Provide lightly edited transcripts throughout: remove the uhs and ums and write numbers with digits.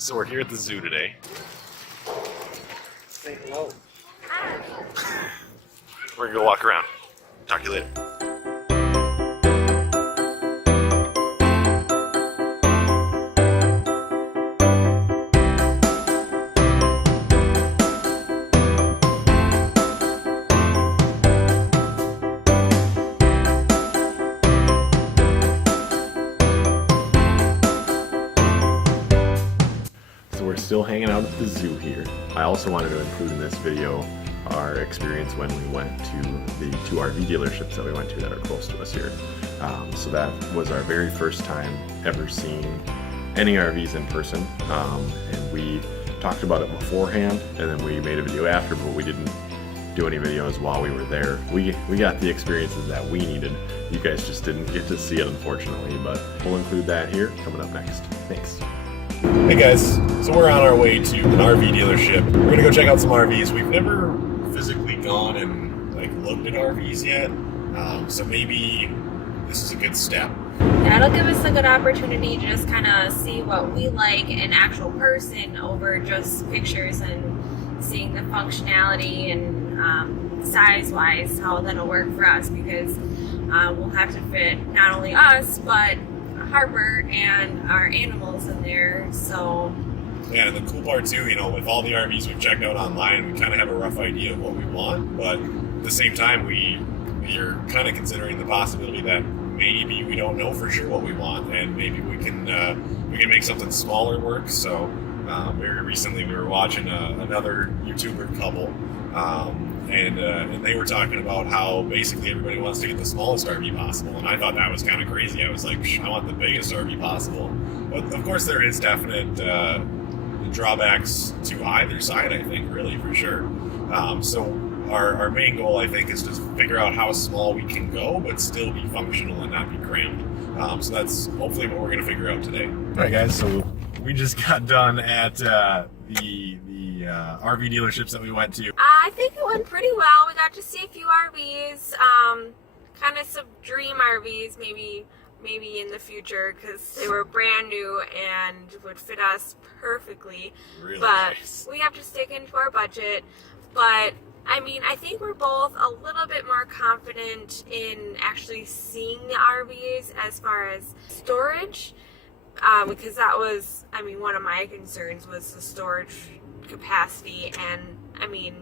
So we're here at the zoo today. Say hello. We're gonna go walk around. Talk to you later. So we're still hanging out at the zoo here. I also wanted to include in this video our experience when we went to the two RV dealerships that we went to that are close to us here. So that was our very first time ever seeing any RVs in person, and we talked about it beforehand, and then we made a video after, but we didn't do any videos while we were there. We got the experiences that we needed. You guys just didn't get to see it, unfortunately, but we'll include that here coming up next. Thanks. Hey guys, so we're on our way to an RV dealership. We're gonna go check out some RVs. We've never physically gone and looked at RVs yet, so maybe this is a good step. That'll give us a good opportunity to just kind of see what we like in actual person over just pictures and seeing the functionality and size-wise how that'll work for us, because we'll have to fit not only us but Harper and our animals in there. So yeah, and the cool part too, with all the RVs we've checked out online, we kind of have a rough idea of what we want, but at the same time we're kind of considering the possibility that maybe we don't know for sure what we want, and maybe we can make something smaller work. So very recently we were watching another YouTuber couple, and they were talking about how basically everybody wants to get the smallest RV possible, and I thought that was kind of crazy. I was like, I want the biggest RV possible, but of course there is definite drawbacks to either side, I think, really, for sure. So our main goal, I think, is to figure out how small we can go but still be functional and not be crammed. So that's hopefully what we're going to figure out today. All right, guys, so we just got done at the RV dealerships that we went to. I think it went pretty well. We got to see a few RVs, kind of some dream RVs, maybe in the future, because they were brand new and would fit us perfectly. Really but nice. We have to stick into our budget. But I mean, I think we're both a little bit more confident in actually seeing the RVs as far as storage, because that was, I mean, one of my concerns was the storage capacity. And I mean,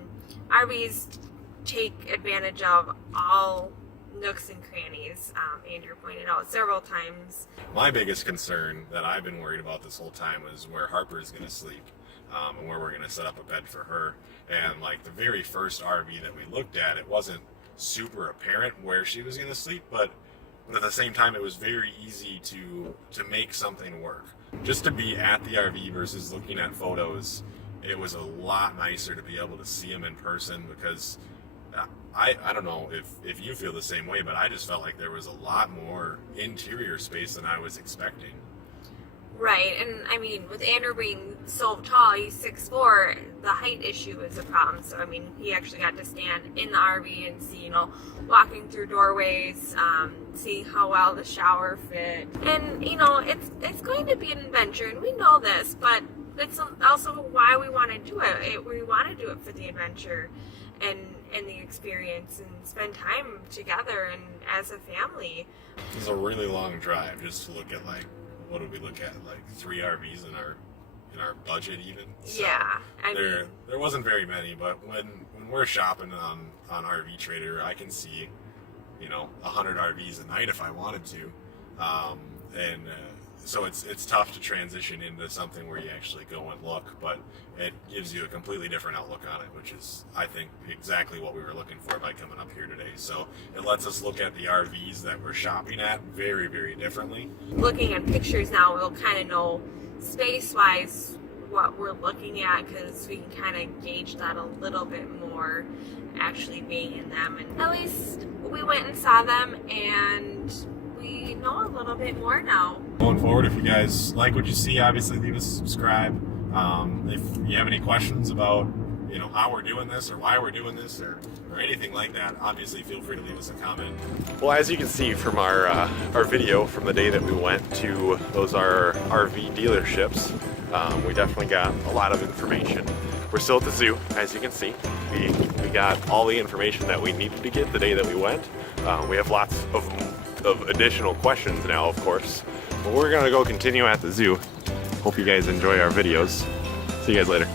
RVs take advantage of all nooks and crannies. Andrew pointed out several times. My biggest concern that I've been worried about this whole time is where Harper is going to sleep, and where we're going to set up a bed for her. And the very first RV that we looked at, it wasn't super apparent where she was going to sleep, but at the same time it was very easy to make something work. Just to be at the RV versus looking at photos, it was a lot nicer to be able to see them in person, because I don't know if you feel the same way, but I just felt like there was a lot more interior space than I was expecting. Right, and I mean, with Andrew being so tall, he's 6'4", the height issue is a problem. So I mean, he actually got to stand in the RV and see, walking through doorways, seeing how well the shower fit. And it's going to be an adventure, and we know this, but it's also why we want to do it. We want to do it for the adventure and the experience, and spend time together and as a family. It was a really long drive just to look at what did we look at? 3 RVs in our budget even. So yeah, there wasn't very many, but when we're shopping on RV Trader, I can see 100 RVs a night if I wanted to, and so it's tough to transition into something where you actually go and look, but it gives you a completely different outlook on it, which is, I think, exactly what we were looking for by coming up here today. So it lets us look at the RVs that we're shopping at very, very differently. Looking at pictures now, we'll kind of know space-wise what we're looking at, because we can kind of gauge that a little bit more actually being in them. And at least we went and saw them, and we know a little bit more now. Going forward, if you guys like what you see, obviously leave us a subscribe. If you have any questions about how we're doing this or why we're doing this or anything like that, obviously feel free to leave us a comment. Well, as you can see from our video from the day that we went to those RV dealerships, We definitely got a lot of information. We're still at the zoo, as you can see. We got all the information that we needed to get the day that we went. We have lots of additional questions now, of course. But we're gonna go continue at the zoo. Hope you guys enjoy our videos. See you guys later.